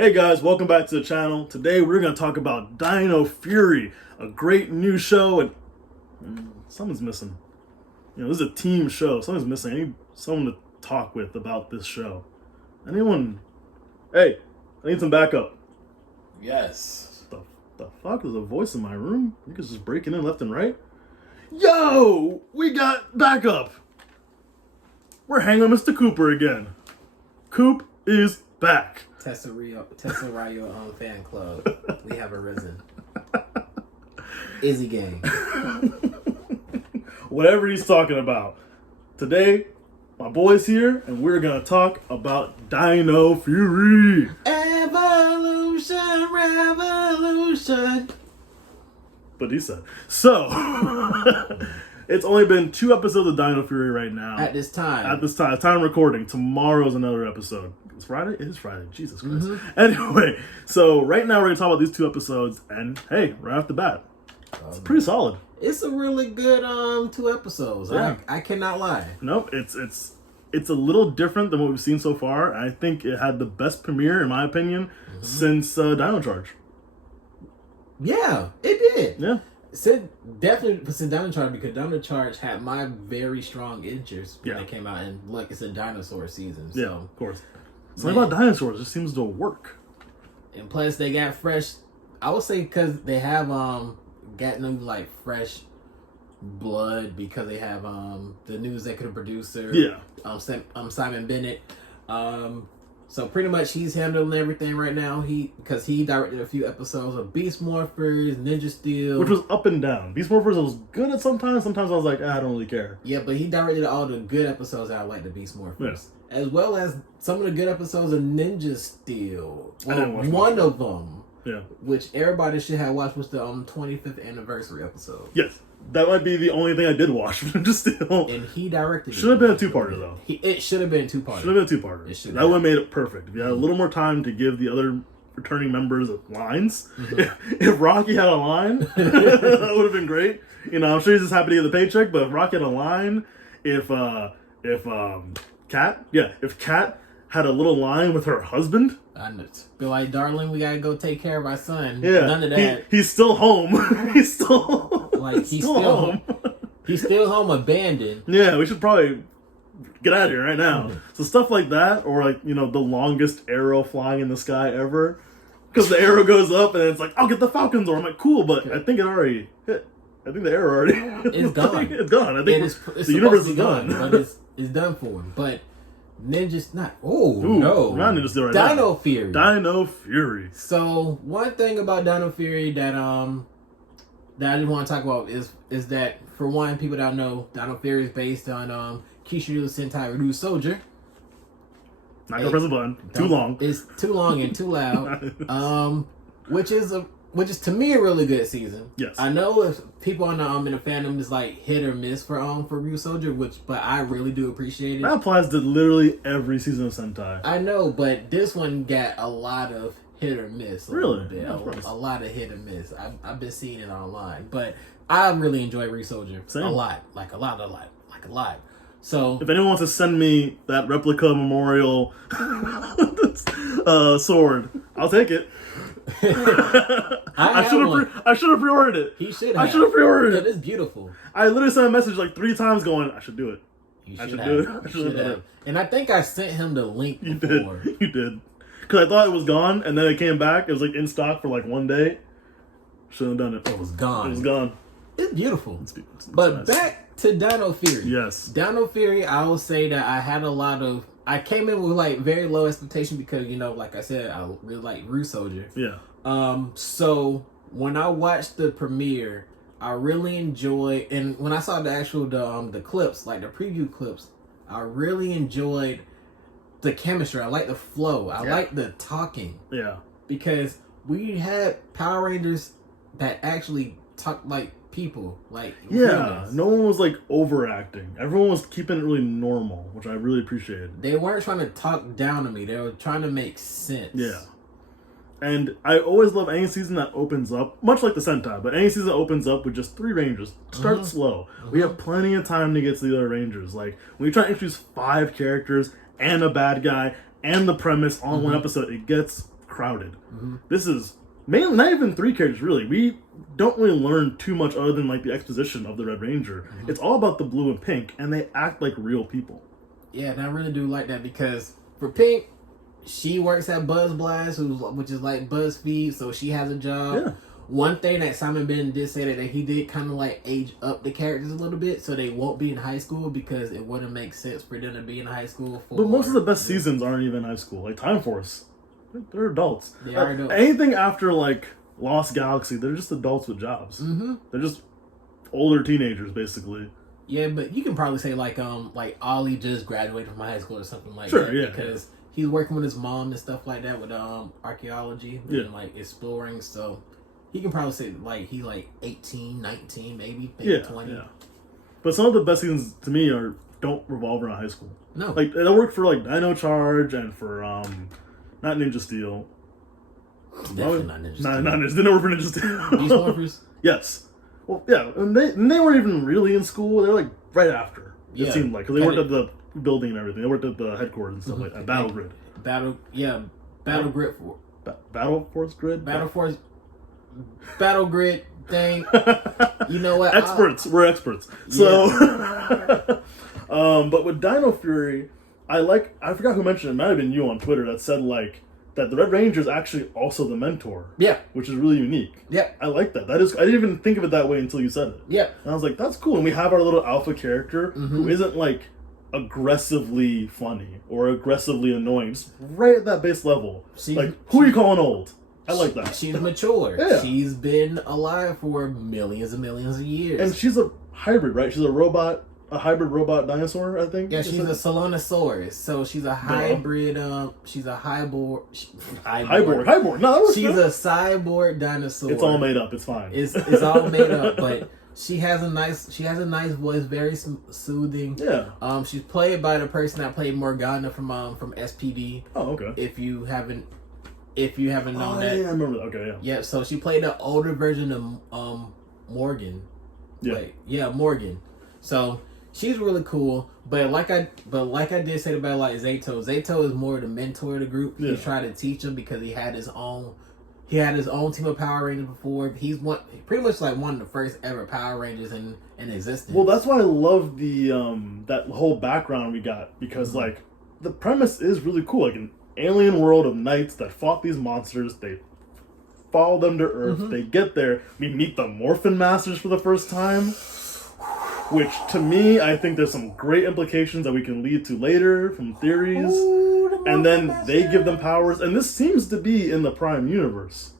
Hey guys, welcome back to the channel. Today we're going to talk about Dino Fury, a great new show, and someone's missing. You know, this is a team show. Someone's missing. I need someone to talk with about this show. Anyone? Hey, I need some backup. Yes. The fuck? There's a voice in my room? You guys just breaking in left and right? Yo! We got backup! We're hanging with Mr. Cooper again. Coop is back. Tesserayo fan club. We have arisen. Izzy gang. Whatever he's talking about. Today, my boy's here, and we're gonna talk about Dino Fury. Evolution, revolution. But he said. So, it's only been 2 episodes of Dino Fury right now. At this time, time recording. Tomorrow's another episode. It's Friday? It is Friday. Jesus Christ. Anyway, so right now we're going to talk about these 2 episodes, and hey, right off the bat, it's pretty solid. It's a really good 2 episodes. Yeah. I cannot lie. Nope, it's a little different than what we've seen so far. I think it had the best premiere, in my opinion, since Dino Charge. Yeah, it did. Yeah. Definitely since Dino Charge, because Dino Charge had my very strong interest when it came out, and look, it's a dinosaur season. So. Yeah, of course. Something about dinosaurs just seems to work. And plus, they got fresh. I would say because they have got new like fresh blood because they have the new executive producer. Yeah. Simon Bennett. So pretty much he's handling everything right now. Because he directed a few episodes of Beast Morphers, Ninja Steel, which was up and down. Beast Morphers was good at sometimes. Sometimes I was like, I don't really care. Yeah, but he directed all the good episodes that I like the Beast Morphers. As well as some of the good episodes of Ninja Steel. I didn't watch one of them. Yeah. Which everybody should have watched was the 25th anniversary episode. Yes. That might be the only thing I did watch. Just still. And he directed it. Should have been a 2-parter though. It should have been 2-parter. Should have been a 2-parter. That would have made it perfect. If you had a little more time to give the other returning members lines. If Rocky had a line, that would have been great. You know, I'm sure he's just happy to get the paycheck, but if Rocky had a line, if Kat had a little line with her husband. Be like, darling, we gotta go take care of our son. Yeah. None of that. He's still home. He's still he's still home. He's still home abandoned. Yeah, we should probably get out of here right now. So stuff like that, or like, you know, the longest arrow flying in the sky ever. Because the arrow goes up and it's like, I'll get the Falcon's or I'm like, cool, but I think it already hit. I think the arrow already it's gone. It's gone. I think it's the universe is gone. But it's done for him. But Ninja's not. Oh, no. Not Ninja Steel right now. Dino Fury. Dino Fury. So, one thing about Dino Fury that I just want to talk about is that, for one, people that don't know, Dino Fury is based on Kishiru Sentai Ryu Soldier. Not gonna press a button. Too long. It's too long and too loud. Which is to me a really good season. Yes. I know if people in the fandom is like hit or miss for Ryu Soldier, but I really do appreciate it. That applies to literally every season of Sentai. I know, but this one got a lot of hit or miss. Really? A lot of hit or miss. I've been seeing it online, but I really enjoy Ryu Soldier. Same. A lot. So if anyone wants to send me that replica memorial sword, I'll take it. I should have pre-ordered it. He should have. I should have pre-ordered it. It is beautiful. I literally sent a message like 3 times going, I should do it. I should have. And I think I sent him the link before. You did. Because I thought it was gone, and then it came back. It was like in stock for like 1 day. Shouldn't have done it. It was gone. It was gone. It's beautiful. It's but nice. Back to Dino Fury. Yes. Dino Fury, I will say that I came in with like very low expectation because, you know, like I said, I really like Ryu Soldier. Yeah. So when I watched the premiere, I really enjoyed, and when I saw the clips, like the preview clips, I really enjoyed the chemistry. I like the flow. I like the talking. Yeah. Because we had Power Rangers that actually talked like people, like humans. No one was like overacting. Everyone was keeping it really normal, which I really appreciated. They weren't trying to talk down to me. They were trying to make sense. Yeah. And I always love any season that opens up, much like the Sentai, but any season that opens up with just 3 Rangers. Start slow. We have plenty of time to get to the other Rangers. Like, when you try to introduce 5 characters and a bad guy and the premise all in one episode, it gets crowded. Mm-hmm. This is mainly not even 3 characters really. We don't really learn too much other than like the exposition of the Red Ranger. Mm-hmm. It's all about the blue and pink, and they act like real people. Yeah, and I really do like that because for Pink, she works at Buzz Blast, which is like BuzzFeed, so she has a job. Yeah. One thing that Simon Bennett did say that he did kind of like age up the characters a little bit, so they won't be in high school because it wouldn't make sense for them to be in high school. But most of the best seasons aren't even high school. Like Time Force, they're adults. They are adults. Anything after like Lost Galaxy, they're just adults with jobs. Mm-hmm. They're just older teenagers, basically. Yeah, but you can probably say like Ollie just graduated from high school or something like Sure, that. yeah, Because he's working with his mom and stuff like that with archaeology Yeah. and like exploring. So he can probably say like he's like 18, 19, maybe 20. Yeah. But some of the best seasons to me don't revolve around high school. No. Like they'll work for like Dino Charge and for not Ninja Steel. Definitely not Ninja Steel. Not Ninja. They never work for Ninja Steel. Beast Morphers? Yes. Well, yeah, and they weren't even really in school. They were like right after. It Yeah. seemed like because they worked at the building and everything. They worked at the headquarters and stuff like that. Battle Grid. Battle Grid for Battle Force Grid. Battle Grid thing. You know what? Experts. We're experts. So, but with Dino Fury, I forgot who mentioned it. It might have been you on Twitter that said like that the Red Ranger is actually also the mentor. Yeah. Which is really unique. Yep. I like that. I didn't even think of it that way until you said it. Yep. And I was like, that's cool. And we have our little alpha character who isn't like aggressively funny or aggressively annoying. Just right at that base level. Like, who are you calling old? I like that. She's mature. Yeah. She's been alive for millions and millions of years. And she's a hybrid, right? She's a hybrid robot dinosaur, I think. Yeah, she's a Solonosaurus. So she's a hybrid. She's a hybrid. Hybrid. No, she's a cyborg dinosaur. It's all made up. It's fine. It's all made up, but she has a nice voice, very soothing. Yeah. She's played by the person that played Morgana from SPD. Oh, okay. If you haven't known that. Yeah, I remember that. Okay, yeah. Yeah, so she played the older version of Morgan. Yeah. Morgan. So she's really cool. But like I did say about like Zato is more the mentor of the group. Yeah. He's trying to teach him because he had his own team of Power Rangers before. He's pretty much like one of the first ever Power Rangers in existence. Well, that's why I love the that whole background we got because like the premise is really cool. Like an alien world of knights that fought these monsters. They follow them to Earth. They get there. We meet the Morphin Masters for the first time. Which, to me, I think there's some great implications that we can lead to later from theories. And then they give them powers. And this seems to be in the Prime Universe.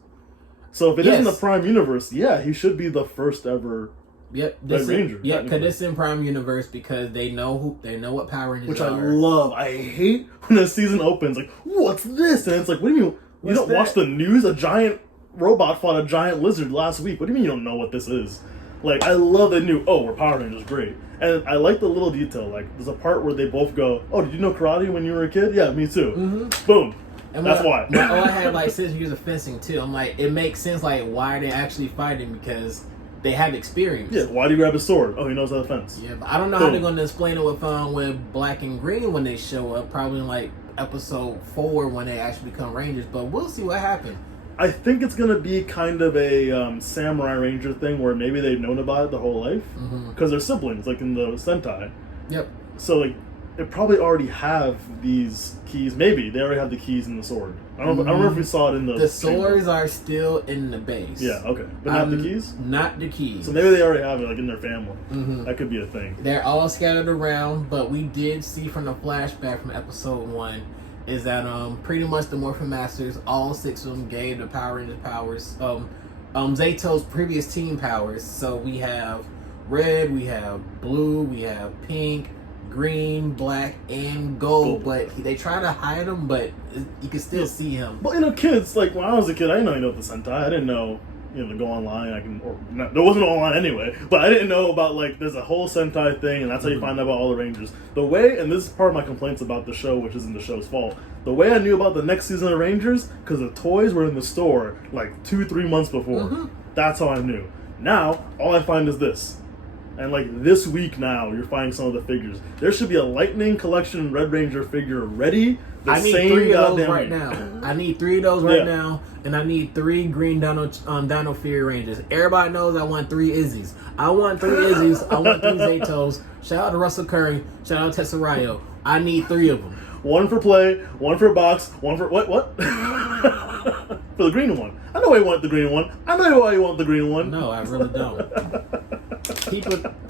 So if it is in the Prime Universe, yeah, he should be the first ever Red Ranger. Yeah, because it's in Prime Universe because they know what Power Rangers Which are. I love. I hate when a season opens, like, what's this? And it's like, what do you mean? You don't watch the news? A giant robot fought a giant lizard last week. What do you mean you don't know what this is? Like, I love they knew, we're Power Rangers, great. And I like the little detail, like, there's a part where they both go, oh, did you know karate when you were a kid? Yeah, me too. Boom. And that's why. I had, like, 6 years of fencing, too. I'm like, it makes sense, like, why are they actually fighting? Because they have experience. Yeah, why do you grab his sword? Oh, he knows how to fence. Yeah, but I don't know how they're going to explain it with Black and Green when they show up, probably in, like, episode 4 when they actually become Rangers, but we'll see what happens. I think it's going to be kind of a Samurai Ranger thing where maybe they've known about it their whole life. Because they're siblings, like in the Sentai. Yep. So, like, they probably already have these keys. Maybe they already have the keys in the sword. I don't know if we saw it in the swords are still in the base. Yeah, okay. But not the keys? Not the keys. So maybe they already have it, like, in their family. That could be a thing. They're all scattered around, but we did see from the flashback from episode 1 is that pretty much the Morphin Masters, all 6 of them gave the Power Rangers powers. Zato's previous team powers. So we have red, we have blue, we have pink, green, black, and gold. But they try to hide them, but you can still see him. Well, kids, like, when I was a kid, I didn't know any of the Sentai. I didn't know, to go online. There wasn't online anyway, but I didn't know about, like, there's a whole Sentai thing, and that's how you find out about all the Rangers. The way, and this is part of my complaints about the show, which isn't the show's fault, the way I knew about the next season of Rangers, because the toys were in the store, like, 2-3 months before. That's how I knew. Now, all I find is this. And like this week now, you're finding some of the figures. There should be a Lightning Collection Red Ranger figure ready. I need 3 of those right now. I need 3 of those right now, and I need 3 green Dino Fury Rangers. Everybody knows I want 3 Izzies. I want 3 Izzies. I want 3 Zetos. Shout out to Russell Curry. Shout out to Tesserayo. I need 3 of them. 1 for play, 1 for box, 1 for what? For the green one. I know why you want the green one. I know why you want the green one. No, I really don't.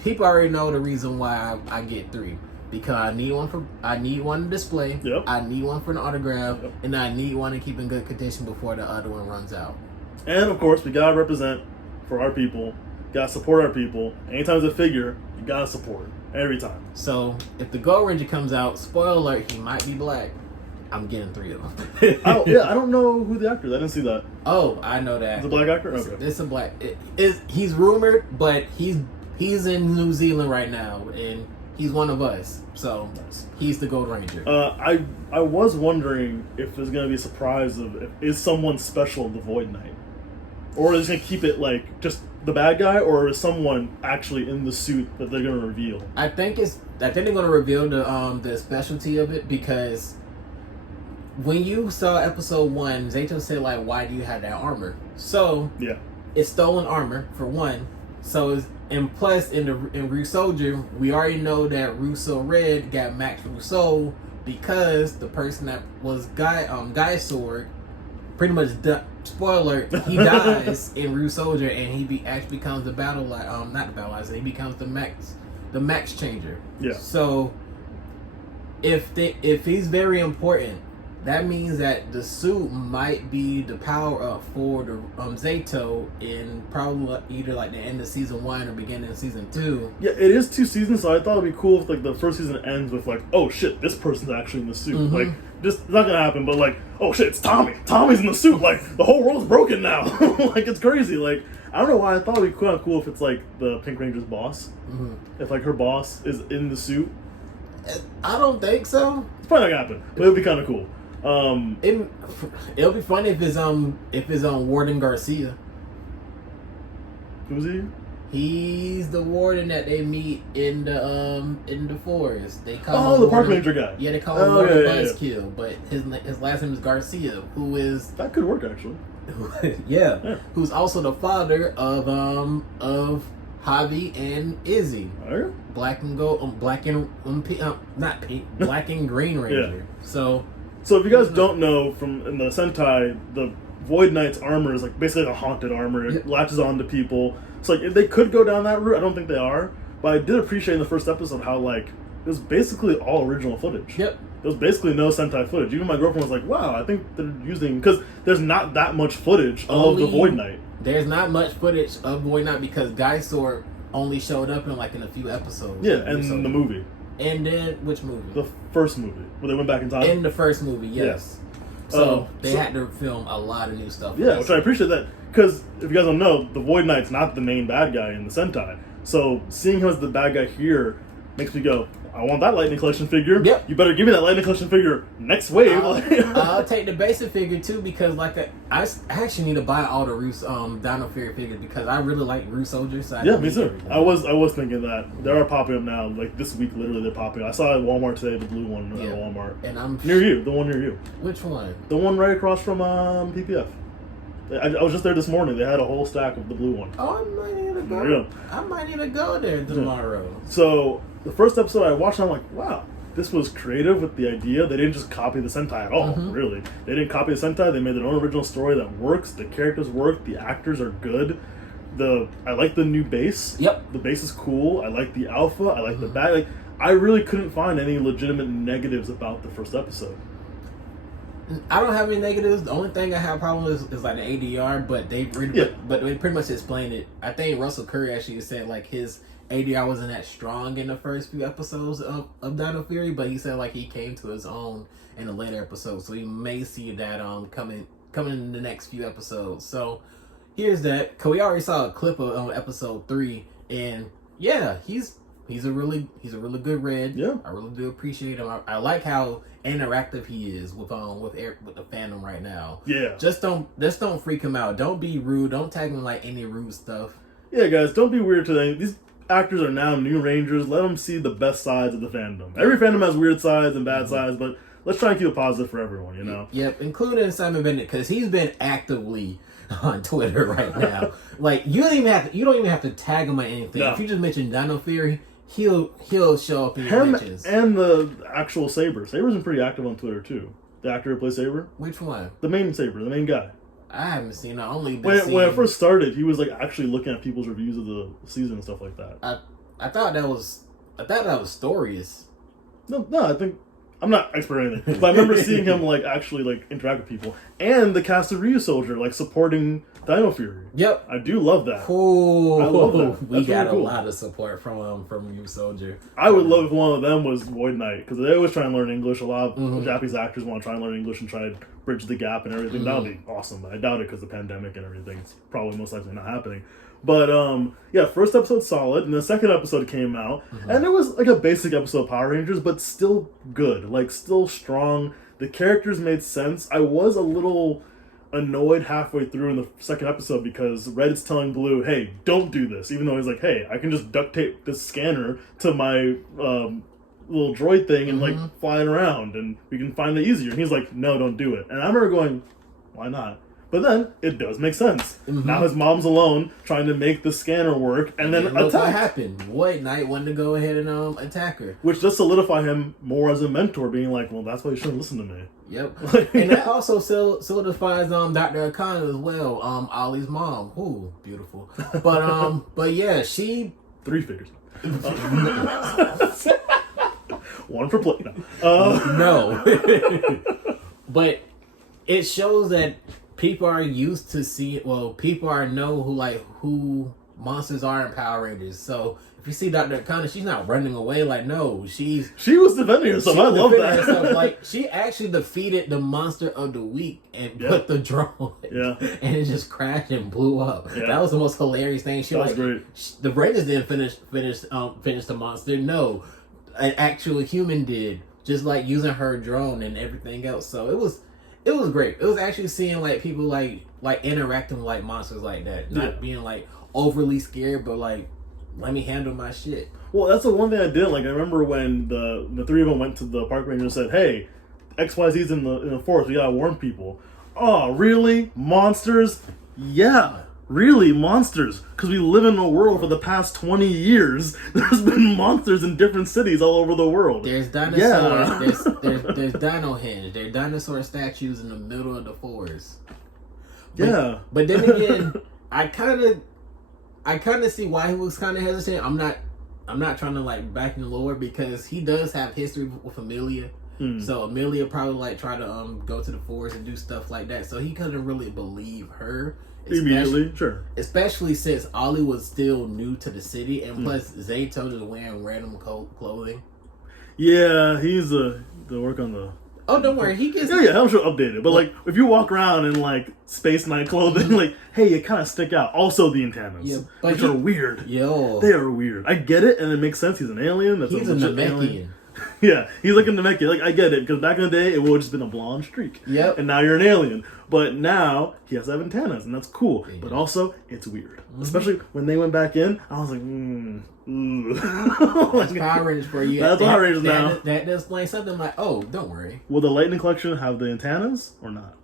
People already know the reason why I get 3. Because I need one to display. Yep. I need one for an autograph, and I need one to keep in good condition before the other one runs out. And of course, we gotta represent for our people. Gotta support our people. Anytime there's a figure, you gotta support every time. So if the Gold Ranger comes out, spoiler alert, he might be black. I'm getting 3 of them. I don't know who the actor is. I didn't see that. Oh, I know that. It's a black actor. Okay. It's a black. He's rumored, but he's in New Zealand right now, and he's one of us, so he's the Gold Ranger. I was wondering if there's gonna be a surprise of is someone special the Void Knight, or is gonna keep it like just the bad guy, or is someone actually in the suit that they're gonna reveal? I think they're gonna reveal the specialty of it, because when you saw episode 1, Zato said like, "Why do you have that armor?" So yeah, it's stolen armor for one. So and plus in Rue Soldier, we already know that Russo Red got Max Russo because the person that was Guy Sword pretty much spoiler, he dies in Rue Soldier, and he actually becomes the not the battle license, he becomes the Max changer. Yeah. So if he's very important, that means that the suit might be the power up for the Zato in probably either like the end of season 1 or beginning of season 2. Yeah, it is 2 seasons, so I thought it'd be cool if like the first season ends with like, oh shit, this person's actually in the suit. Mm-hmm. Like, just it's not gonna happen, but like, oh shit, it's Tommy. Tommy's in the suit. Like, the whole world's broken now. Like, it's crazy. Like, I don't know why I thought it'd be kind of cool if it's like the Pink Ranger's boss. Mm-hmm. If like her boss is in the suit. I don't think so. It's probably not gonna happen, but it'd be kind of cool. It'll be funny if it's Warden Garcia. Who's he? He's the warden that they meet in the forest. They call him the Park Ranger guy. Yeah, they call him Warden Buzzkill, but his last name is Garcia, who is that could work actually. yeah, who's also the father of Javi and Izzy. Okay. Black and gold, black and not pink, black and green Ranger. Yeah. So if you guys don't know, from in the Sentai, the Void Knight's armor is like basically a haunted armor. It latches on to people. So like if they could go down that route, I don't think they are. But I did appreciate in the first episode how like it was basically all original footage. Yep. There was basically no Sentai footage. Even my girlfriend was like, "Wow, I think they're using," because there's not that much footage of the Void Knight. There's not much footage of Void Knight because Guy Sword only showed up in a few episodes. Yeah, and the movie. And then which movie? The first movie where they went back in time. In the first movie, yes. So they had to film a lot of new stuff. Yeah, which I appreciate that, because if you guys don't know, the Void Knight's not the main bad guy in the Sentai. So seeing him as the bad guy here makes me go, I want that Lightning Collection figure. Yep. You better give me that Lightning Collection figure next wave. I'll take the basic figure too, because I actually need to buy all the Dino Fury figures because I really like Rue Soldier. So yeah, me too. Everything. I was thinking that they are popping up now. Like this week, literally they're popping. I saw it at Walmart today, the blue one at Walmart. And I'm near you, the one near you. Which one? The one right across from PPF. I was just there this morning. They had a whole stack of the blue one. Oh, I might need to go. I might need to go there tomorrow. Yeah. So the first episode I watched, I'm like, wow, this was creative with the idea. They didn't just copy the Sentai at all, really. They didn't copy the Sentai. They made their own original story that works. The characters work. The actors are good. I like the new base. Yep. The base is cool. I like the alpha. I like the bad. Like, I really couldn't find any legitimate negatives about the first episode. I don't have any negatives. The only thing I have problem with is like the ADR, but they pretty much explained it. I think Russell Curry actually said like his ADR wasn't that strong in the first few episodes of Dino Fury, but he said like he came to his own in the later episodes, so we may see that coming in the next few episodes. So here's that. Cause we already saw a clip of episode 3, and yeah, he's a really good Red. Yeah, I really do appreciate him. I like how interactive he is with the fandom right now. Yeah, just don't freak him out. Don't be rude. Don't tag him like any rude stuff. Yeah, guys, don't be weird today. actors are now new Rangers. Let them see the best sides of the fandom. Every fandom has weird sides and bad sides, but let's try and keep it positive for everyone, you know? Yep, including Simon Bennett, because he's been actively on Twitter right now. Like, you don't even have to tag him or anything. No. If you just mention Dino Fury, he'll show up in your Him mentions. and the actual Saber. Saber's been pretty active on Twitter, too. The actor who plays Saber. Which one? The main Saber, the main guy. I haven't seen it. Only been When it first started, he was like actually looking at people's reviews of the season and stuff like that. I thought that was Stories. No, I think I'm not expert or anything, but I remember seeing him like actually like interact with people, and the cast of Ryu Soldier like supporting Dino Fury. Yep, I do love that. cool. I love that. We That's got really cool. a lot of support from Ryu Soldier. I would love if one of them was Void Knight, because they always try and learn English. A lot of Mm-hmm. Japanese actors want to try and learn English and try to bridge the gap and everything. That would be awesome. But I doubt it because the pandemic and everything. It's probably most likely not happening. But yeah, first episode solid, and the second episode came out, and it was like a basic episode of Power Rangers, but still good, like still strong. The characters made sense. I was a little annoyed halfway through in the second episode because Red's telling Blue, "Hey, don't do this," even though he's like, "Hey, I can just duct tape this scanner to my little droid thing and like fly it around, and we can find it easier." And he's like, "No, don't do it." And I remember going, "Why not?" But then it does make sense. Now his mom's alone trying to make the scanner work, and then Look what attack, happened. Void Knight wanted to go ahead and attack her. which does solidify him more as a mentor, being like, "Well, that's why you shouldn't listen to me." Yep, and that also solidifies Dr. Akana as well. Ollie's mom. Ooh, beautiful. But yeah, she 3 figures. One for play. no. But it shows that people are used to see. Well, people know who monsters are in Power Rangers. So if you see Dr. Akana, she's not running away. Like, no, she was defending herself. I love that. herself. Like, she actually defeated the monster of the week and put the drone. Yeah. And it just crashed and blew up. Yeah. That was the most hilarious thing. She That was great. The Rangers didn't finish the monster. No, an actual human did. Just like using her drone and everything else. So it was great. It was actually seeing like people like interacting with like monsters like that, not being like overly scared, but like, let me handle my shit. Well, that's the one thing I didn't like. I remember when the 3 of them went to the park ranger and said, "Hey, XYZ's in the forest. We gotta warn people." Oh, really? Monsters? Yeah, really monsters. Because we live in a world for the past 20 years. There's been monsters in different cities all over the world. There's dinosaurs. There's dino hens. There's dinosaur statues in the middle of the forest. But then again, I kind of see why he was kind of hesitant. I'm not trying to like back in the lore because he does have history with Amelia. So Amelia probably like try to go to the forest and do stuff like that. So he couldn't really believe her Immediately, sure. Especially since Ollie was still new to the city, and plus Zayto is wearing random clothing. Yeah, he's the work on the. Oh, don't worry, he gets. Yeah, I'm sure updated. But like, if you walk around in like Space Knight clothing, like, hey, you kind of stick out. Also, the antennas, which are weird. Yo, they are weird. I get it, and it makes sense. He's an alien. That's he's a Namekian. Yeah, he's like a Namekian. Like, I get it, because back in the day, it would have just been a blonde streak. Yep. And now you're an alien. But now, he has to have antennas, and that's cool. Yeah. But also, it's weird. Especially when they went back in, I was like, That's Power Rangers for you. That's Power Rangers now. That does explain something like, oh, don't worry. Will the Lightning Collection have the antennas, or not?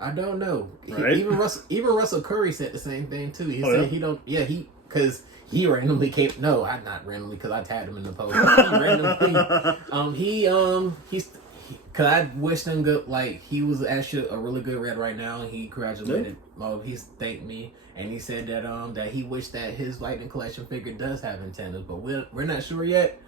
I don't know. Right? Even Russell Curry said the same thing, too. He said he don't, because he randomly came. No, I not randomly because I tagged him in the post. He randomly, because I wished him good. Like, he was actually a really good Red right now, and he congratulated. He thanked me, and he said that he wished that his Lightning Collection figure does have antennas, but we're not sure yet.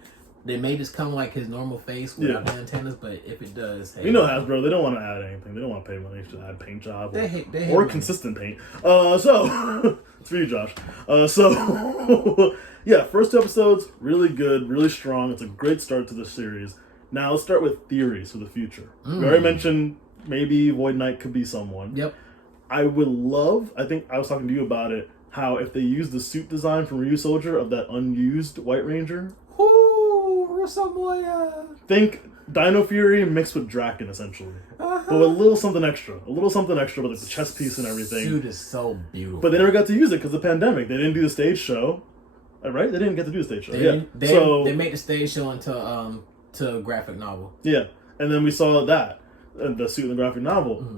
They may just come like his normal face without the antennas, but if it does, hey, you know Hasbro, they don't want to add anything. They don't want to pay money to add paint job they or consistent paint. So it's for you, Josh. Yeah, first 2 episodes really good, really strong. It's a great start to the series. Now let's start with theories for the future. We already mentioned maybe Void Knight could be someone. Yep. I would love. I think I was talking to you about it. How if they use the suit design from Ryu Soldier of that unused White Ranger. Ooh, Samoya. Think Dino Fury mixed with Draken, essentially. Uh-huh. but with a little something extra. A little something extra with like the chest piece and everything. Suit is so beautiful. But they never got to use it because of the pandemic. They didn't do the stage show. Right? They didn't get to do the stage show. They made the stage show into to a graphic novel. Yeah. And then we saw that. The suit in the graphic novel. Mm-hmm.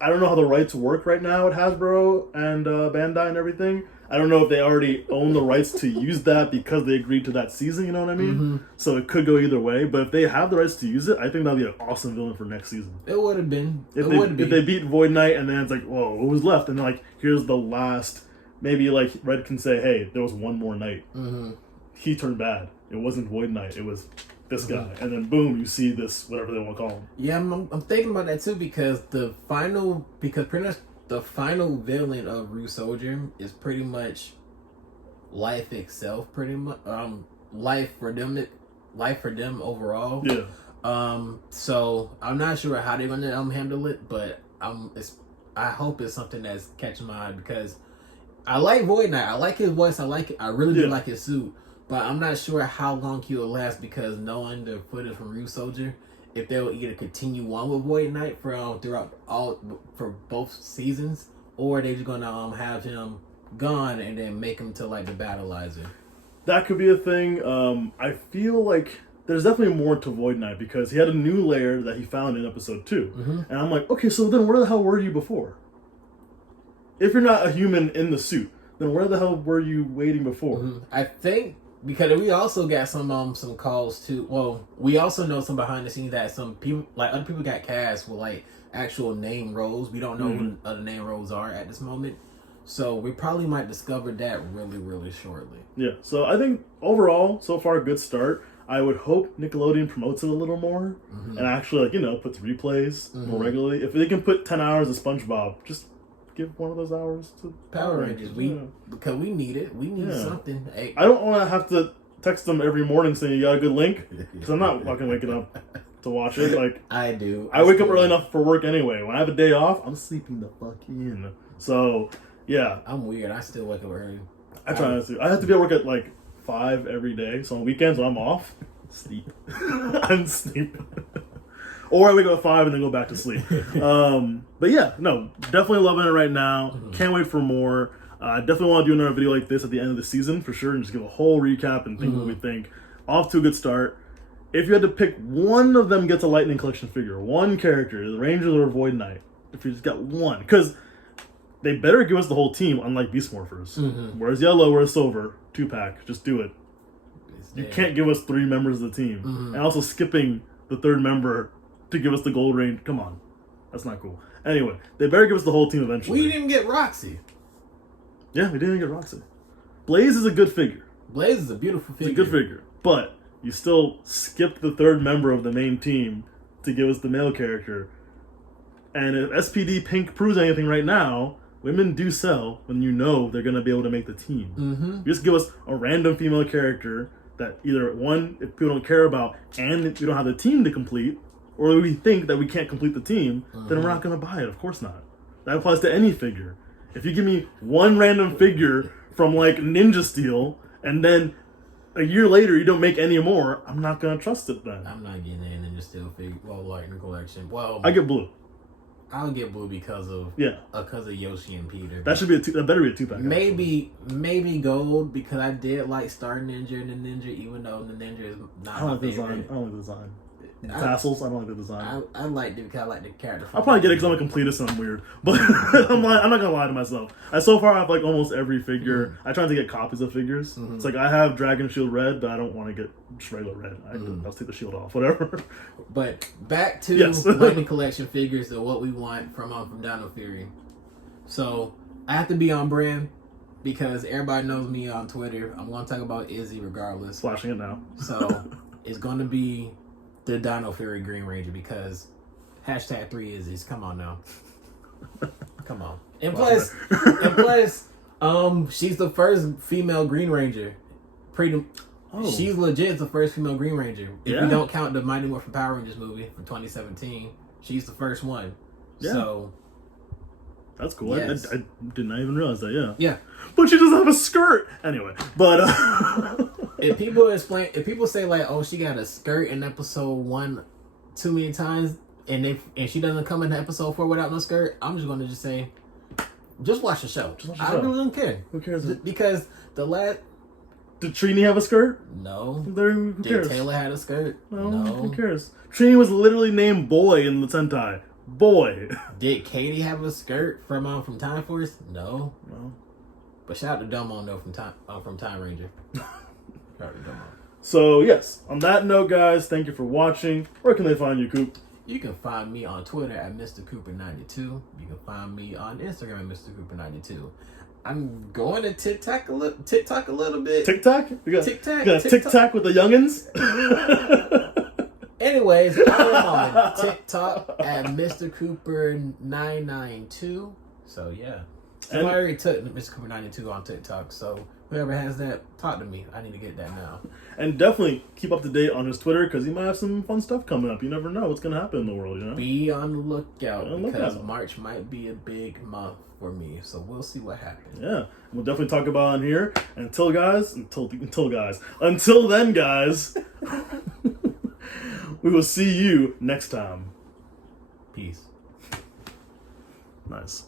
I don't know how the rights work right now at Hasbro and Bandai and everything. I don't know if they already own the rights to use that because they agreed to that season, you know what I mean? Mm-hmm. So it could go either way. But if they have the rights to use it, I think that'd be an awesome villain for next season. It would have been. If they beat Void Knight and then it's like, whoa, what was left? And then like, here's the last. Maybe like Red can say, hey, there was one more Knight. Mm-hmm. He turned bad. It wasn't Void Knight. It was this guy. And then boom, you see this, whatever they want to call him. Yeah, I'm thinking about that too because pretty much the final villain of Rue Soldier is pretty much life itself, pretty much. Life for them overall. Yeah. So I'm not sure how they're gonna handle it, but I hope it's something that's catching my eye because I like Void Knight. I like his voice. I really do like his suit. But I'm not sure how long he will last because knowing the footage from Rue Soldier, if they'll either continue on with Void Knight for both seasons, or they're just gonna have him gone and then make him to like the battleizer. That could be a thing. I feel like there's definitely more to Void Knight because he had a new layer that he found in episode 2. Mm-hmm. And I'm like, okay, so then where the hell were you before? If you're not a human in the suit, then where the hell were you waiting before? Mm-hmm. I think because we also got some calls too. Well, we also know some behind the scenes that some people, like other people, got cast with like actual name roles. We don't know who other name roles are at this moment, so we probably might discover that really, really shortly. Yeah. So I think overall, so far, a good start. I would hope Nickelodeon promotes it a little more and actually, like, puts replays more regularly. If they can put 10 hours of SpongeBob, just give one of those hours to Power Rangers. Because we need it. We need something. Hey. I don't want to have to text them every morning saying you got a good link because I'm not fucking waking up to watch it. Like I do. I wake up early enough for work anyway. When I have a day off, I'm sleeping the fuck in. So yeah, I'm weird. I still wake up early. I try not to. I have to be at work at like 5 every day. So on weekends when I'm off, sleep. I'm sleeping. Or I wake up at 5 and then go back to sleep. But yeah, no, definitely loving it right now. Can't wait for more. I definitely want to do another video like this at the end of the season for sure and just give a whole recap and think what we think. Off to a good start. If you had to pick one of them gets a Lightning Collection figure, one character, the Rangers or Void Knight, if you just got one, because they better give us the whole team, unlike Beast Morphers. Where's Yellow, where's Silver, 2-pack, just do it. You can't give us 3 members of the team. And also skipping the 3rd member to give us the Gold Range. Come on. That's not cool. Anyway, they better give us the whole team eventually. We didn't get Roxy. Yeah, we didn't get Roxy. Blaze is a good figure. Blaze is a beautiful figure. It's a good figure. But you still skip the 3rd member of the main team to give us the male character. And if SPD Pink proves anything right now, women do sell when you know they're going to be able to make the team. You just give us a random female character that either, one, if people don't care about, and if we don't have the team to complete, or we think that we can't complete the team, then we're not going to buy it. Of course not. That applies to any figure. If you give me one random figure from like Ninja Steel, and then a year later you don't make any more, I'm not going to trust it then. I'm not getting any Ninja Steel figure. Well, Lightning Collection. Well, I get blue. I'll get blue because of Yoshi and Peter. That should be that better be a 2-pack. Maybe gold because I did like Star Ninja and the Ninja, even though the Ninja is not my favorite. I don't like the design. Tassels, I don't like the design. I like it because I like the character. I'll probably get it because I'm a completist and I'm weird. But I'm not gonna lie to myself. So far I have like almost every figure. I try to get copies of figures. It's like I have Dragon Shield Red, but I don't want to get just regular red. I'll take the shield off, whatever. But back to Lightning Collection figures and what we want from Dino Fury. So I have to be on brand because everybody knows me on Twitter. I'm gonna talk about Izzy regardless. Flashing it now. So it's gonna be the Dino Fury Green Ranger because hashtag 3 Izzy's. Come on now. Come on. And plus, she's the first female Green Ranger. She's legit the first female Green Ranger. If we don't count the Mighty Morphin Power Rangers movie from 2017, she's the first one. Yeah. So that's cool. Yes. I did not even realize that. Yeah. Yeah. But she doesn't have a skirt anyway. But if people say like, oh, she got a skirt in episode 1 too many times, and she doesn't come into episode 4 without no skirt, I'm just gonna just say, just watch the show. I really don't care. Who cares? Because the last. Did Trini have a skirt? No. Who cares? Did Taylor had a skirt? No. Who cares? Trini was literally named Boy in the Sentai. Boy. Did Katie have a skirt from Time Force? No. No. But shout out to Domo though from Time Ranger. Shout out to Domo. So yes, on that note, guys, thank you for watching. Where can they find you, Coop? You can find me on Twitter at Mr. Cooper92. You can find me on Instagram at Mr. Cooper92. I'm going to TikTok a little bit. TikTok? You got TikTok with the youngins? Anyways, I am on TikTok at Mr. Cooper992. So yeah. Somebody already took Mr. Cooper92 on TikTok, so whoever has that, talk to me. I need to get that now. And definitely keep up to date on his Twitter, because he might have some fun stuff coming up. You never know what's going to happen in the world, you know? Be on the lookout, because March might be a big month for me, so we'll see what happens. Yeah, we'll definitely talk about it on here. Until then, guys, we will see you next time. Peace. Nice.